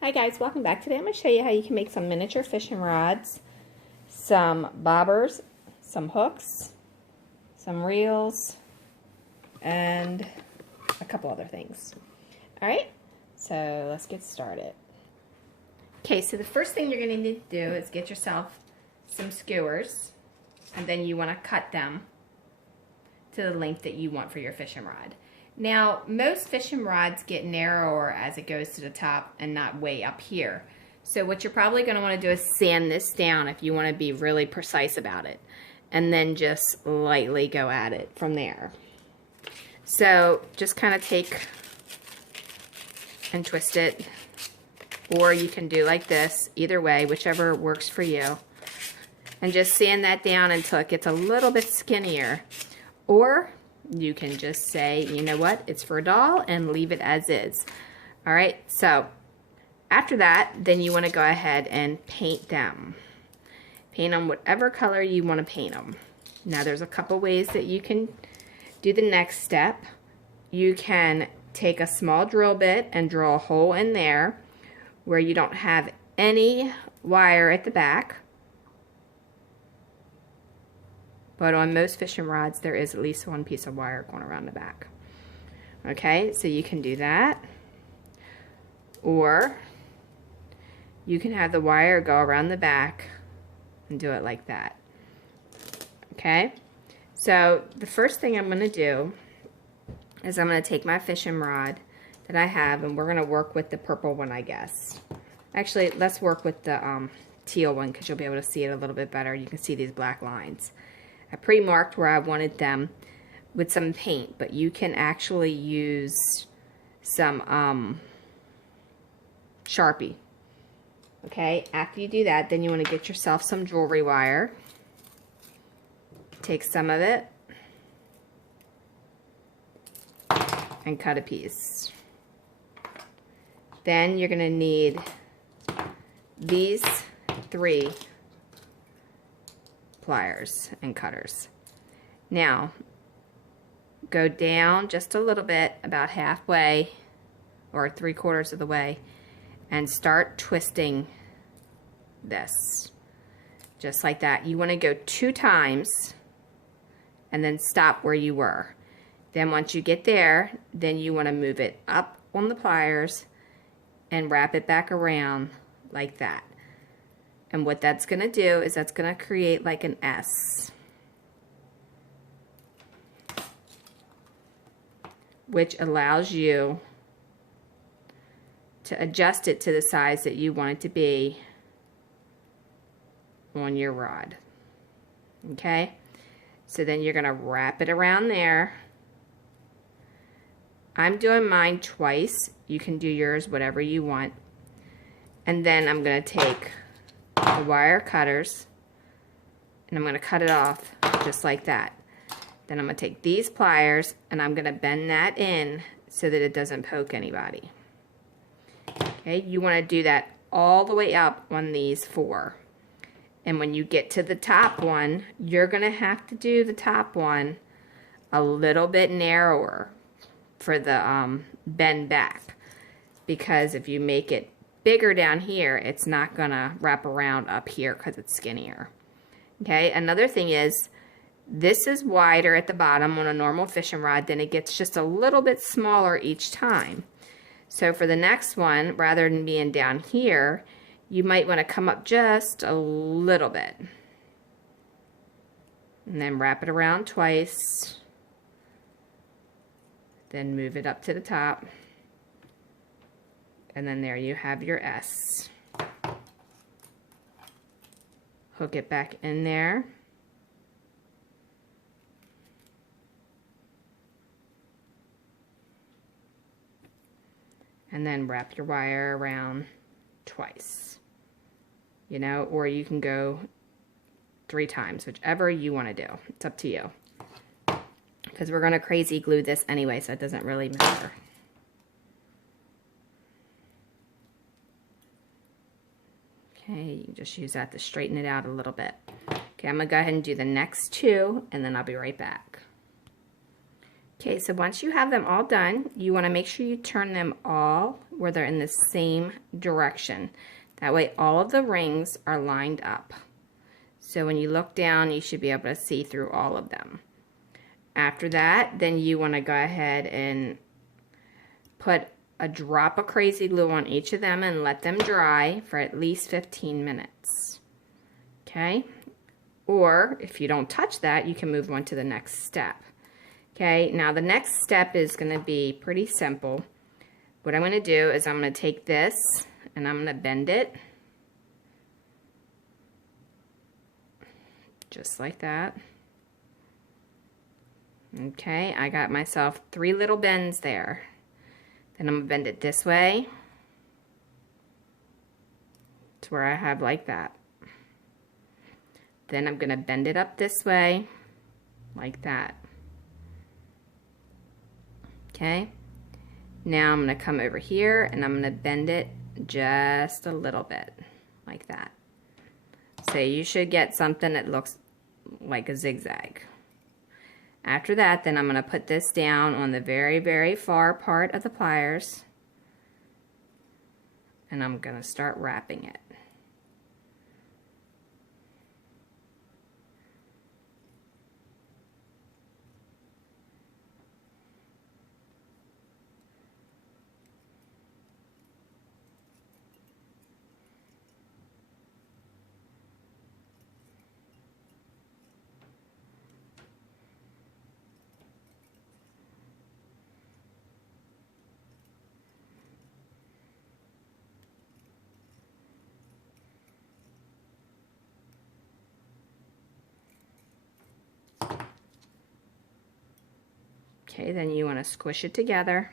Hi guys, welcome back. Today I'm going to show you how you can make some miniature fishing rods, some bobbers, some hooks, some reels, and a couple other things. Alright, so let's get started. Okay, so the first thing you're going to need to do is get yourself some skewers, and then you want to cut them to the length that you want for your fishing rod. Now, most fishing rods get narrower as it goes to the top and not way up here. So what you're probably going to want to do is sand this down if you want to be really precise about it. And then just lightly go at it from there. So just kind of take and twist it. Or you can do like this, either way, whichever works for you. And just sand that down until it gets a little bit skinnier. Or you can just say, you know what, it's for a doll, and leave it as is. Alright, so after that, then you want to go ahead and paint them. Paint them whatever color you want to paint them. Now there's a couple ways that you can do the next step. You can take a small drill bit and drill a hole in there where you don't have any wire at the back. But on most fishing rods, there is at least one piece of wire going around the back. Okay, so you can do that. Or you can have the wire go around the back and do it like that. Okay, so the first thing I'm going to do is I'm going to take my fishing rod that I have, and we're going to work with the purple one, I guess. Actually, let's work with the teal one because you'll be able to see it a little bit better. You can see these black lines. I pre-marked where I wanted them with some paint, but you can actually use some Sharpie. Okay, after you do that, then you want to get yourself some jewelry wire. Take some of it and cut a piece. Then you're going to need these 3 pliers and cutters. Now, go down just a little bit, about halfway or 3/4 of the way, and start twisting this. Just like that. You want to go 2 times and then stop where you were. Then once you get there, then you want to move it up on the pliers and wrap it back around like that. And what that's going to do is that's going to create like an S, which allows you to adjust it to the size that you want it to be on your rod. Okay? So then you're going to wrap it around there. I'm doing mine twice. You can do yours whatever you want. And then I'm going to take the wire cutters and I'm going to cut it off just like that. Then I'm going to take these pliers and I'm going to bend that in so that it doesn't poke anybody. Okay, you want to do that all the way up on these 4. And when you get to the top one, you're going to have to do the top one a little bit narrower for the bend back. Because if you make it bigger down here, it's not gonna wrap around up here because it's skinnier. Okay, another thing is this is wider at the bottom on a normal fishing rod, then it gets just a little bit smaller each time. So for the next one, rather than being down here, you might want to come up just a little bit and then wrap it around twice, then move it up to the top. And then there you have your S. Hook it back in there. And then wrap your wire around twice. You know, or you can go 3 times, whichever you want to do. It's up to you. Because we're going to crazy glue this anyway, so it doesn't really matter. Okay, you can just use that to straighten it out a little bit. Okay, I'm going to go ahead and do the next 2, and then I'll be right back. Okay, so once you have them all done, you want to make sure you turn them all where they're in the same direction. That way all of the rings are lined up. So when you look down, you should be able to see through all of them. After that, then you want to go ahead and put a drop of crazy glue on each of them and let them dry for at least 15 minutes. Okay? Or if you don't touch that, you can move on to the next step. Okay, now the next step is going to be pretty simple. What I'm going to do is I'm going to take this and I'm going to bend it. Just like that. Okay, I got myself 3 little bends there. Then I'm going to bend it this way to where I have like that. Then I'm going to bend it up this way like that. Okay, now I'm going to come over here and I'm going to bend it just a little bit like that. So you should get something that looks like a zigzag. After that, then I'm going to put this down on the very, very far part of the pliers and I'm going to start wrapping it. Okay, then you want to squish it together.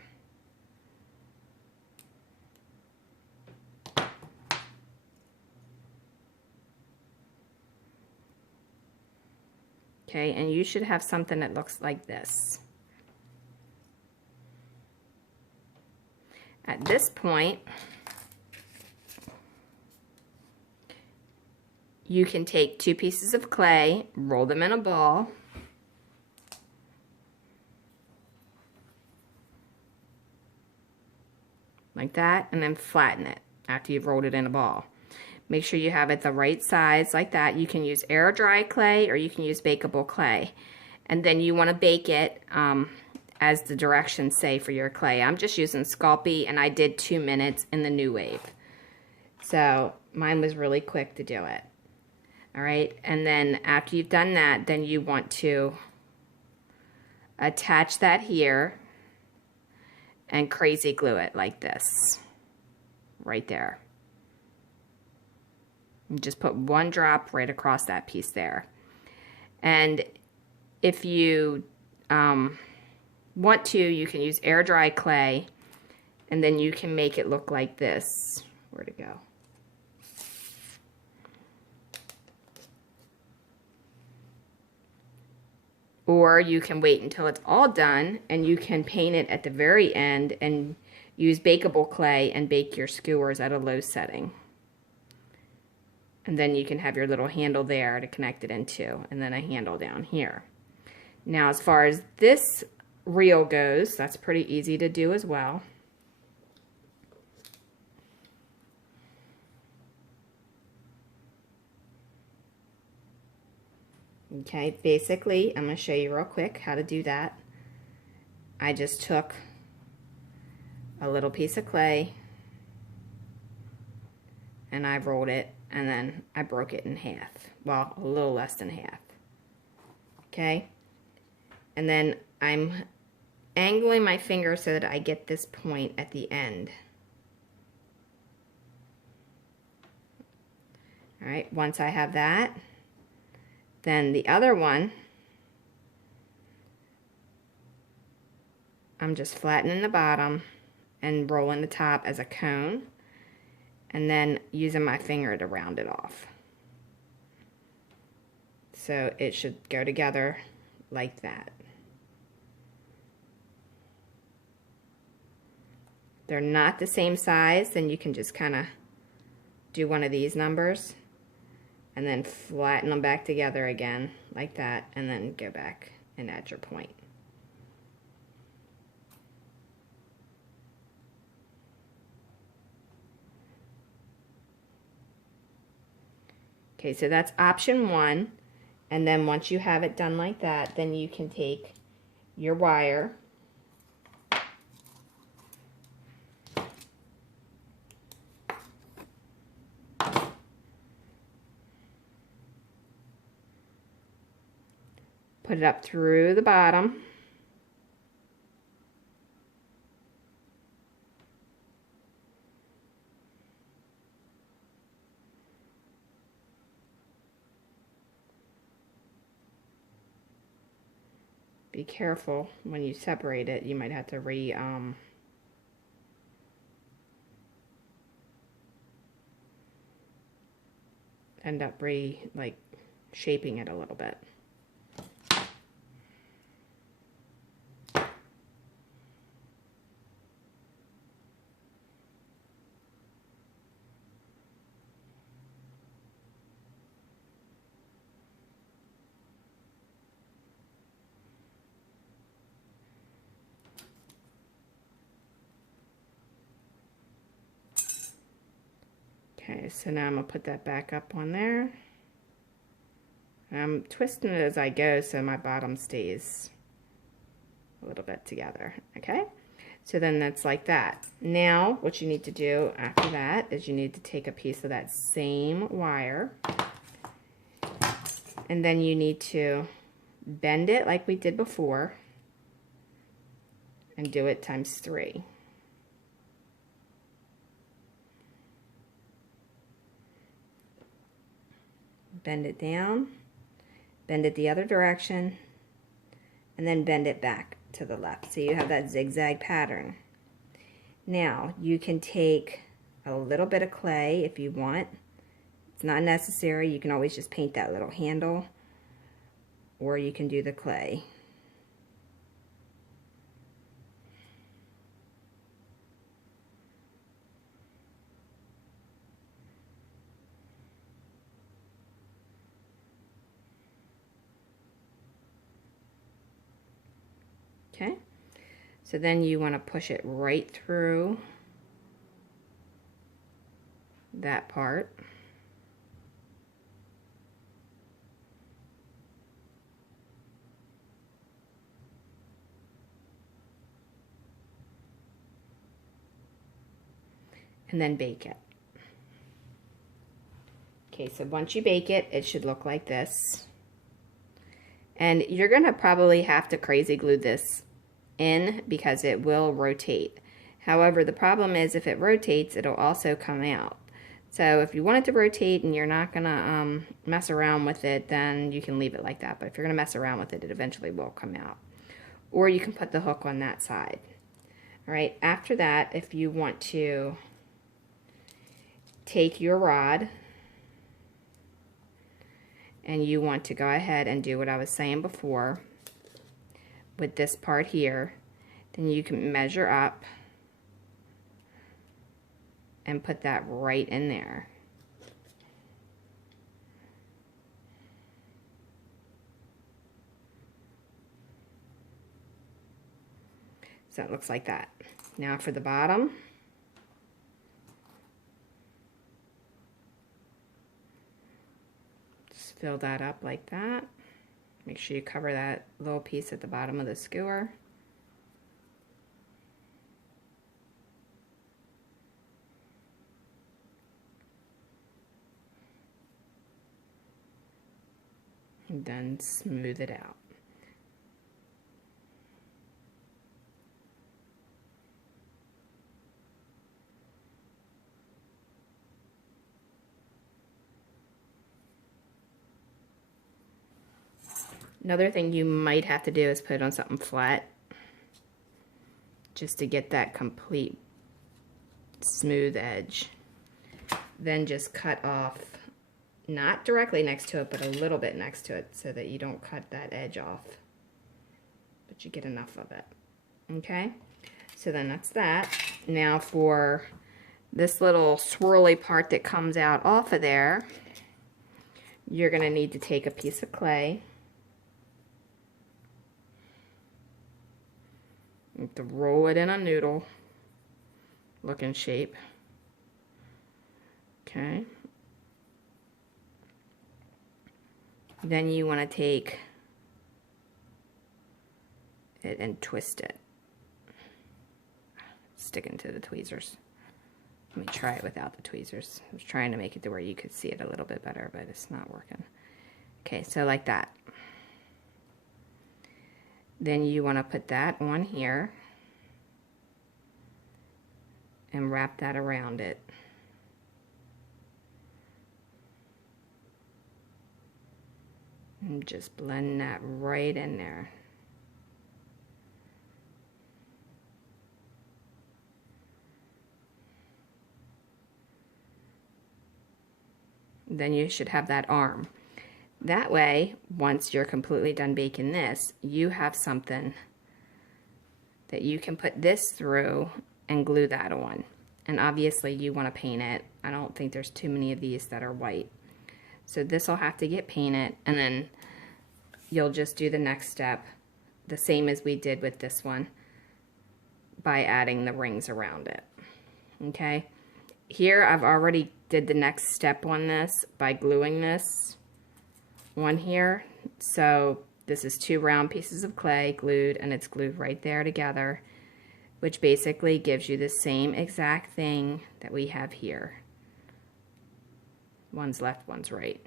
Okay, and you should have something that looks like this. At this point, you can take 2 pieces of clay, roll them in a ball, like that, and then flatten it after you've rolled it in a ball. Make sure you have it the right size like that. You can use air dry clay or you can use bakeable clay. And then you want to bake it as the directions say for your clay. I'm just using Sculpey and I did 2 minutes in the New Wave. So mine was really quick to do it. All right, and then after you've done that, then you want to attach that here and crazy glue it like this, right there. And just put 1 drop right across that piece there. And if you want to, you can use air dry clay and then you can make it look like this. Where'd it go? Or you can wait until it's all done and you can paint it at the very end and use bakeable clay and bake your skewers at a low setting. And then you can have your little handle there to connect it into, and then a handle down here. Now as far as this reel goes, that's pretty easy to do as well. Okay, basically, I'm going to show you real quick how to do that. I just took a little piece of clay and I rolled it and then I broke it in half. Well, a little less than half. Okay, and then I'm angling my finger so that I get this point at the end. All right, once I have that, then the other one, I'm just flattening the bottom and rolling the top as a cone and then using my finger to round it off. So it should go together like that. They're not the same size, then you can just kind of do one of these numbers and then flatten them back together again like that and then go back and add your point. Okay, so that's option 1. And then once you have it done like that, then you can take your wire put it up through the bottom. Be careful when you separate it. You might have to end up like shaping it a little bit. Okay, so now I'm going to put that back up on there. I'm twisting it as I go so my bottom stays a little bit together, okay? So then that's like that. Now, what you need to do after that is you need to take a piece of that same wire, and then you need to bend it like we did before and do it times 3. Bend it down, bend it the other direction, and then bend it back to the left. So you have that zigzag pattern. Now you can take a little bit of clay if you want. It's not necessary. You can always just paint that little handle, or you can do the clay. Okay, so then you want to push it right through that part. And then bake it. Okay, so once you bake it, it should look like this. And you're going to probably have to crazy glue this in because it will rotate. However, the problem is if it rotates, it'll also come out. So if you want it to rotate and you're not going to mess around with it, then you can leave it like that. But if you're going to mess around with it, it eventually will come out. Or you can put the hook on that side. All right, after that, if you want to take your rod and you want to go ahead and do what I was saying before with this part here, then you can measure up and put that right in there. So it looks like that. Now for the bottom, just fill that up like that. Make sure you cover that little piece at the bottom of the skewer. And then smooth it out. Another thing you might have to do is put it on something flat just to get that complete smooth edge. Then just cut off, not directly next to it, but a little bit next to it so that you don't cut that edge off, but you get enough of it. Okay, so then that's that. Now for this little swirly part that comes out off of there, you're going to need to take a piece of clay. You have to roll it in a noodle looking shape. Okay. Then you want to take it and twist it. Sticking to the tweezers. Let me try it without the tweezers. I was trying to make it to where you could see it a little bit better, but it's not working. Okay, so like that. Then you want to put that on here and wrap that around it. And just blend that right in there. Then you should have that arm. That way, once you're completely done baking this, you have something that you can put this through and glue that on. And obviously you want to paint it. I don't think there's too many of these that are white. So this will have to get painted, and then you'll just do the next step, the same as we did with this one, by adding the rings around it. Okay? Here I've already did the next step on this by gluing this on here. So this is 2 round pieces of clay glued, and it's glued right there together, which basically gives you the same exact thing that we have here. One's left, one's right.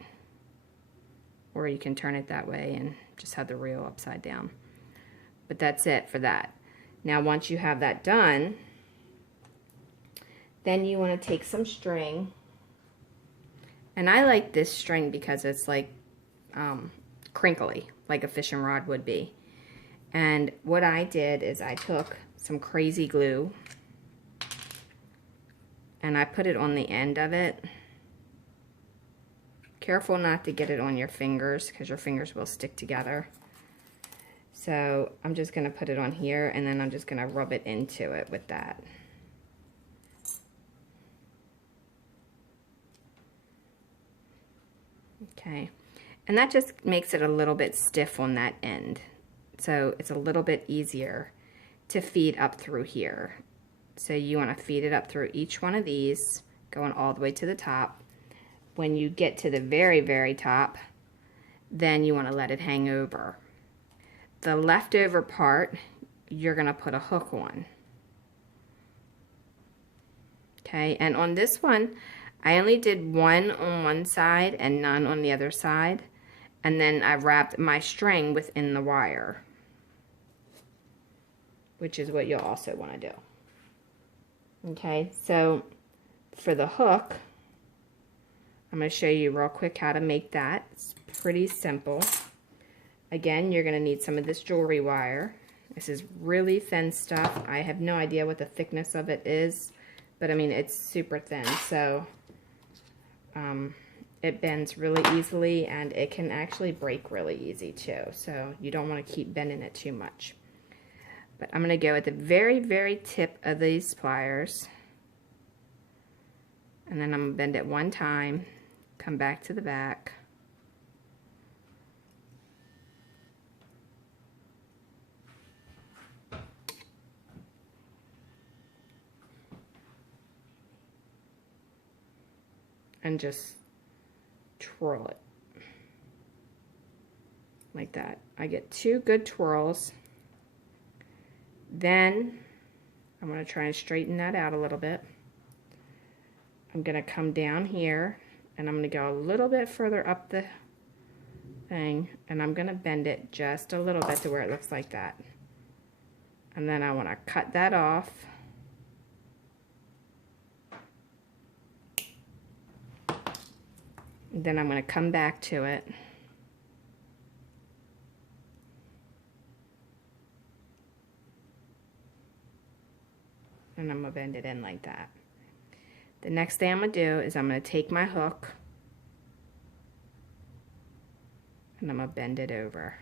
Or you can turn it that way and just have the reel upside down. But that's it for that. Now once you have that done, then you want to take some string. And I like this string because it's like crinkly, like a fishing rod would be. And what I did is I took some crazy glue and I put it on the end of it. Careful not to get it on your fingers because your fingers will stick together. So I'm just going to put it on here, and then I'm just going to rub it into it with that. Okay, and that just makes it a little bit stiff on that end. So it's a little bit easier to feed up through here. So you want to feed it up through each one of these, going all the way to the top. When you get to the very, very top, then you want to let it hang over. The leftover part, you're going to put a hook on. Okay, and on this one, I only did one on one side and none on the other side. And then I wrapped my string within the wire, which is what you'll also want to do. Okay, so for the hook, I'm going to show you real quick how to make that. It's pretty simple. Again, you're going to need some of this jewelry wire. This is really thin stuff. I have no idea what the thickness of it is, but I mean, it's super thin. So it bends really easily, and it can actually break really easy too. So you don't want to keep bending it too much. But I'm going to go at the very, very tip of these pliers. And then I'm going to bend it one time, come back to the back. And just twirl it. Like that. I get 2 good twirls. Then I'm going to try and straighten that out a little bit. I'm going to come down here, and I'm going to go a little bit further up the thing, and I'm going to bend it just a little bit to where it looks like that. And then I want to cut that off. And then I'm going to come back to it. And I'm going to bend it in like that. The next thing I'm going to do is I'm going to take my hook and I'm going to bend it over.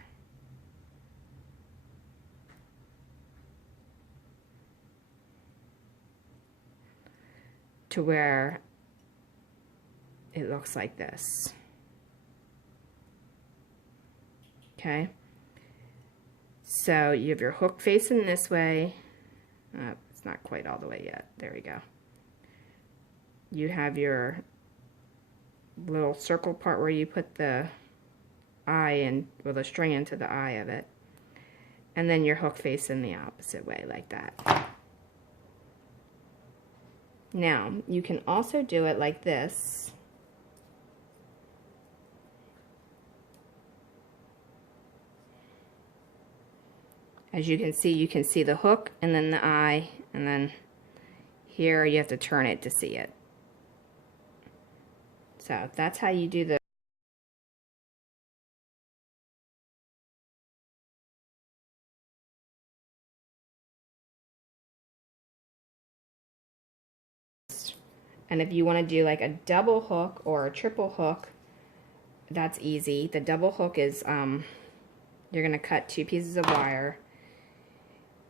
To where it looks like this. Okay? So you have your hook facing this way. It's not quite all the way yet. There we go. You have your little circle part where you put the eye and with a string into the eye of it. And then your hook facing the opposite way like that. Now, you can also do it like this. As you can see the hook and then the eye, and then here you have to turn it to see it. So that's how you do the and if you want to do like a double hook or a triple hook, that's easy. The double hook is you're going to cut 2 pieces of wire.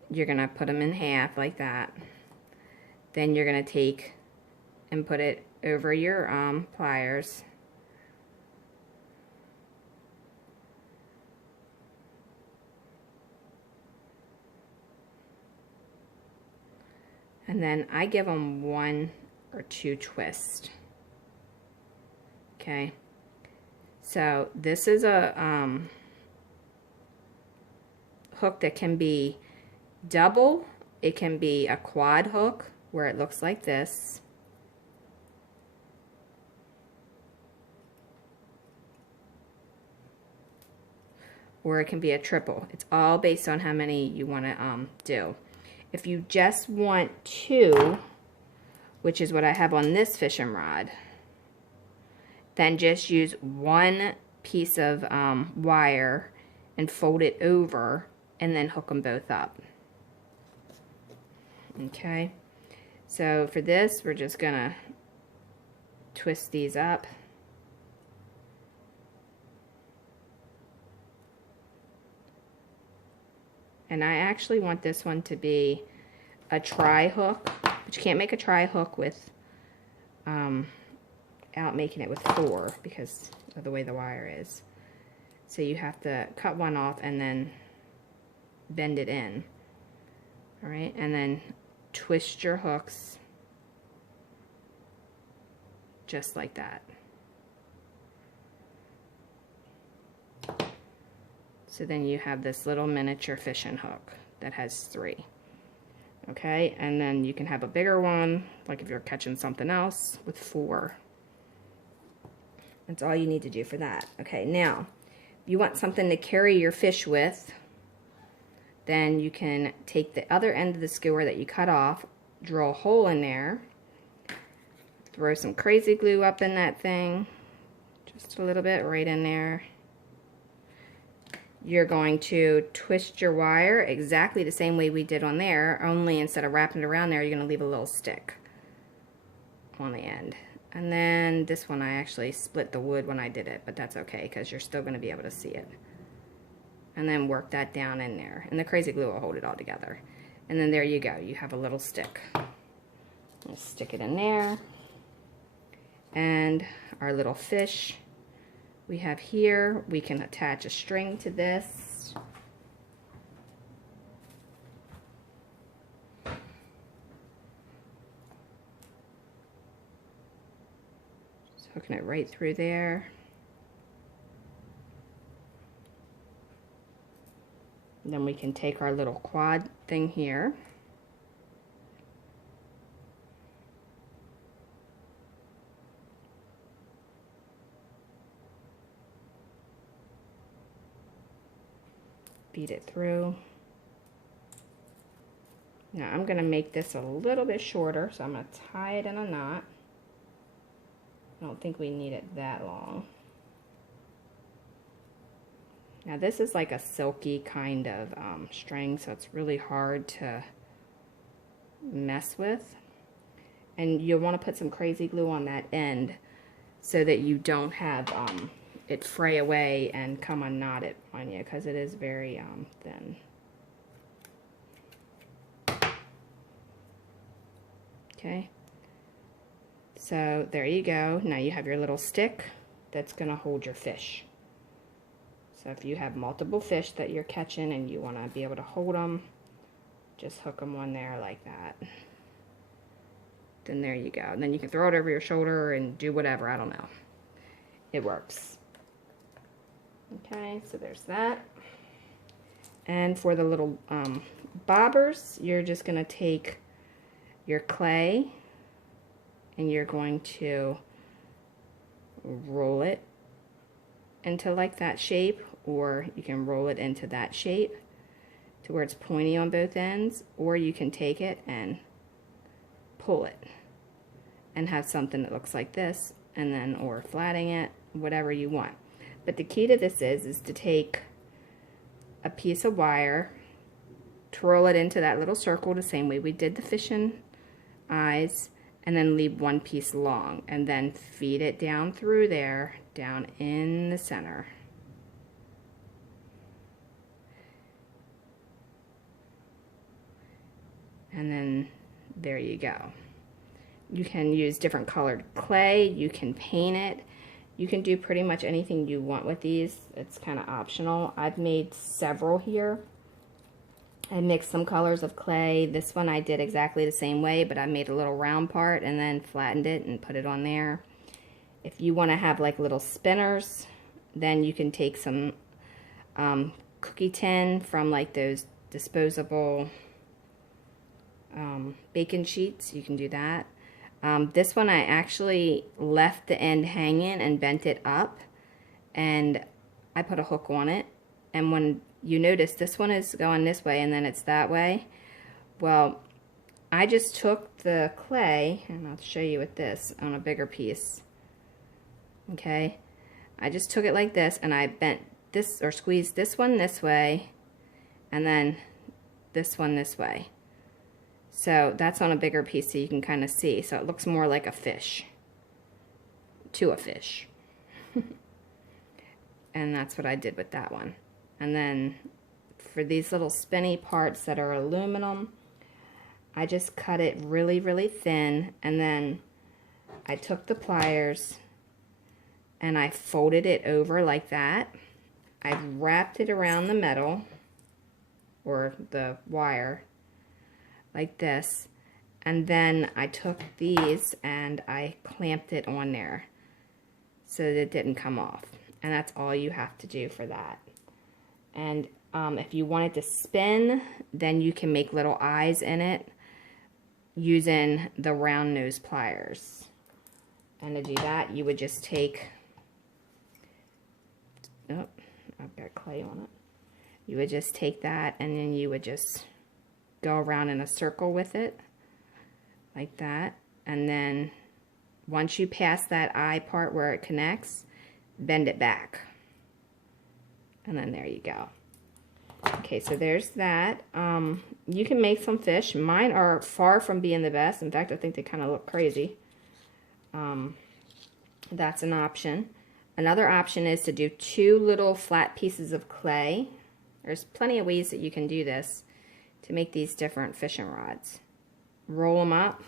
You're going to put them in half like that. Then you're going to take and put it over your pliers. And then I give them 1 or 2 twists. Okay. So this is a hook that can be double. It can be a quad hook where it looks like this. Or it can be a triple. It's all based on how many you want to do. If you just want 2, which is what I have on this fishing rod, then just use 1 piece of wire and fold it over and then hook them both up. Okay, so for this we're just gonna twist these up. And I actually want this one to be a tri-hook, but you can't make a tri-hook with out making it with 4 because of the way the wire is. So you have to cut one off and then bend it in. All right, and then twist your hooks just like that. So then you have this little miniature fishing hook that has 3. Okay, and then you can have a bigger one, like if you're catching something else, with 4. That's all you need to do for that. Okay, now, if you want something to carry your fish with, then you can take the other end of the skewer that you cut off, drill a hole in there, throw some crazy glue up in that thing, just a little bit right in there. You're going to twist your wire exactly the same way we did on there, only instead of wrapping it around there, you're going to leave a little stick on the end. And then this one I actually split the wood when I did it, but that's okay because you're still going to be able to see it. And then work that down in there. And the crazy glue will hold it all together. And then there you go. You have a little stick. Let's stick it in there. And our little fish we have here, we can attach a string to this. Just hooking it right through there. And then we can take our little quad thing here. Feed it through. Now I'm going to make this a little bit shorter, so I'm going to tie it in a knot. I don't think we need it that long. Now this is like a silky kind of string, so it's really hard to mess with. And you'll want to put some crazy glue on that end so that you don't have it fray away and come unknotted on you, because it is very thin. Okay, so there you go. Now you have your little stick that's going to hold your fish. So if you have multiple fish that you're catching and you want to be able to hold them, just hook them on there like that. Then there you go. And then you can throw it over your shoulder and do whatever, I don't know. It works. Okay, so there's that. And for the little bobbers, you're just going to take your clay and you're going to roll it into like that shape, or you can roll it into that shape to where it's pointy on both ends, or you can take it and pull it and have something that looks like this, and then or flatting it, whatever you want. But the key to this is to take a piece of wire, twirl it into that little circle the same way we did the fishing eyes, and then leave one piece long, and then feed it down through there, down in the center. And then there you go. You can use different colored clay, you can paint it, you can do pretty much anything you want with these. It's kind of optional. I've made several here. I mixed some colors of clay. This one I did exactly the same way, but I made a little round part and then flattened it and put it on there. If you want to have like little spinners, then you can take some cookie tin from like those disposable bacon sheets. You can do that. This one I actually left the end hanging and bent it up, and I put a hook on it. And when you notice this one is going this way and then it's that way, well, I just took the clay, and I'll show you with this on a bigger piece. Okay, I just took it like this and I bent this, or squeezed this one this way, and then this one this way. So that's on a bigger piece so you can kind of see. So it looks more like a fish to a fish. And that's what I did with that one. And then for these little spinny parts that are aluminum, I just cut it really, really thin, and then I took the pliers and I folded it over like that. I wrapped it around the metal or the wire like this, and then I took these and I clamped it on there so that it didn't come off. And that's all you have to do for that. And if you want it to spin, then you can make little eyes in it using the round nose pliers. And to do that, you would just take, oh, I've got clay on it. You would just take that, and then you would just go around in a circle with it like that, and then once you pass that eye part where it connects, bend it back, and then there you go. Okay, so there's that. You can make some fish. Mine are far from being the best. In fact, I think they kind of look crazy. That's an option. Another option is to do 2 little flat pieces of clay. There's plenty of ways that you can do this to make these different fishing rods. Roll them up,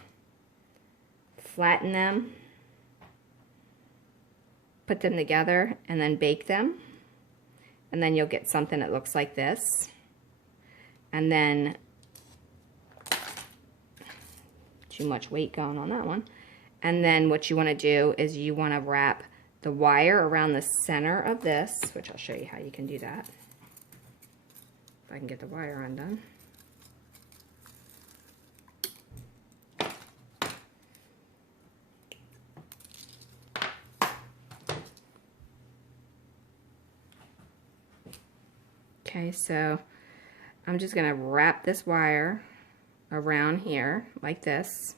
flatten them, put them together, and then bake them. And then you'll get something that looks like this. And then, too much weight going on that one. And then what you want to do is you want to wrap the wire around the center of this, which I'll show you how you can do that. If I can get the wire undone. Okay, so I'm just going to wrap this wire around here like this.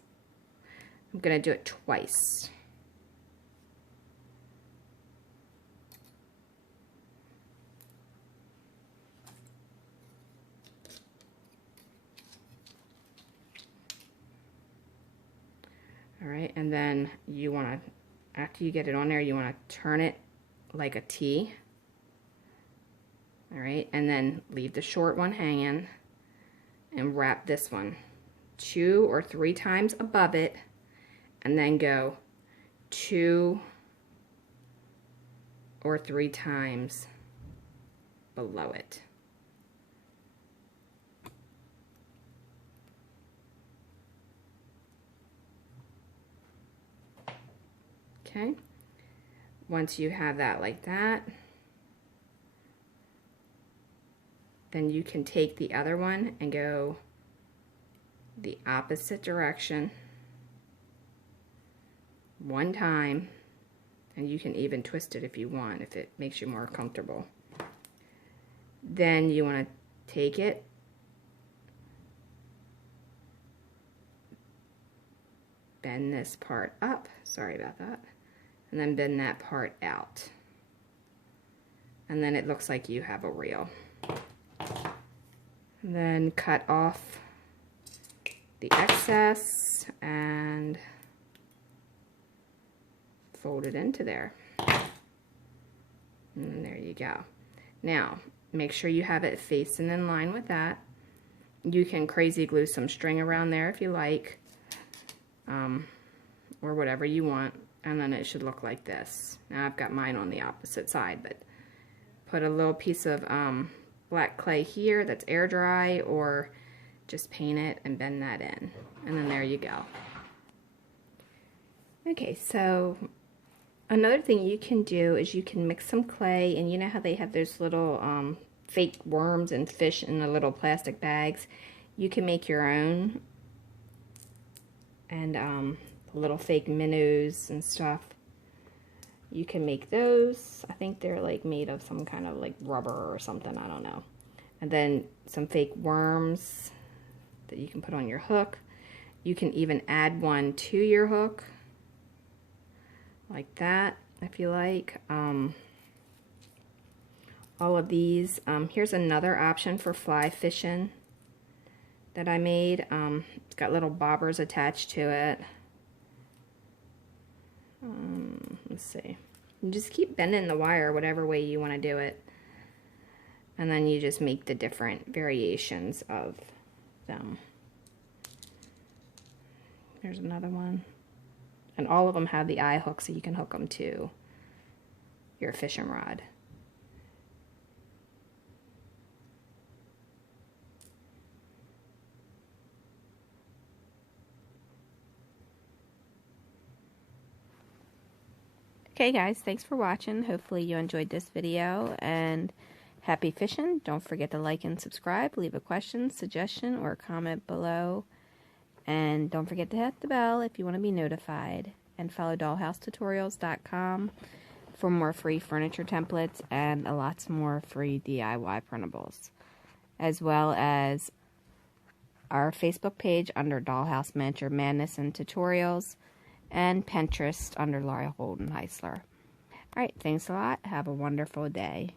I'm going to do it twice. Alright, and then you want to, after you get it on there, you want to turn it like a T. Alright, and then leave the short one hanging and wrap this one 2 or 3 times above it, and then go 2 or 3 times below it. Okay, once you have that like that, then you can take the other one and go the opposite direction one time, and you can even twist it if you want, if it makes you more comfortable. Then you want to take it, bend this part up, sorry about that, and then bend that part out. And then it looks like you have a reel. And then cut off the excess and fold it into there. And there you go. Now, make sure you have it facing in line with that. You can crazy glue some string around there if you like, or whatever you want, and then it should look like this. Now I've got mine on the opposite side, but put a little piece of black clay here that's air dry, or just paint it and bend that in, and then there you go. Okay, so another thing you can do is you can mix some clay, and you know how they have those little fake worms and fish in the little plastic bags? You can make your own, and little fake minnows and stuff. You can make those. I think they're like made of some kind of like rubber or something, I don't know. And then some fake worms that you can put on your hook. You can even add one to your hook like that if you like. All of these. Here's another option for fly fishing that I made. It's got little bobbers attached to it. Let's see. You just keep bending the wire whatever way you want to do it, and then you just make the different variations of them. There's another one, and all of them have the eye hook, so you can hook them to your fishing rod. Okay guys, thanks for watching. Hopefully you enjoyed this video, and happy fishing. Don't forget to like and subscribe. Leave a question, suggestion, or comment below. And don't forget to hit the bell if you want to be notified. And follow dollhousetutorials.com for more free furniture templates and lots more free DIY printables. As well as our Facebook page under Dollhouse Miniature Madness and Tutorials, and Pinterest under Laura Holden Heisler. Alright, thanks a lot. Have a wonderful day.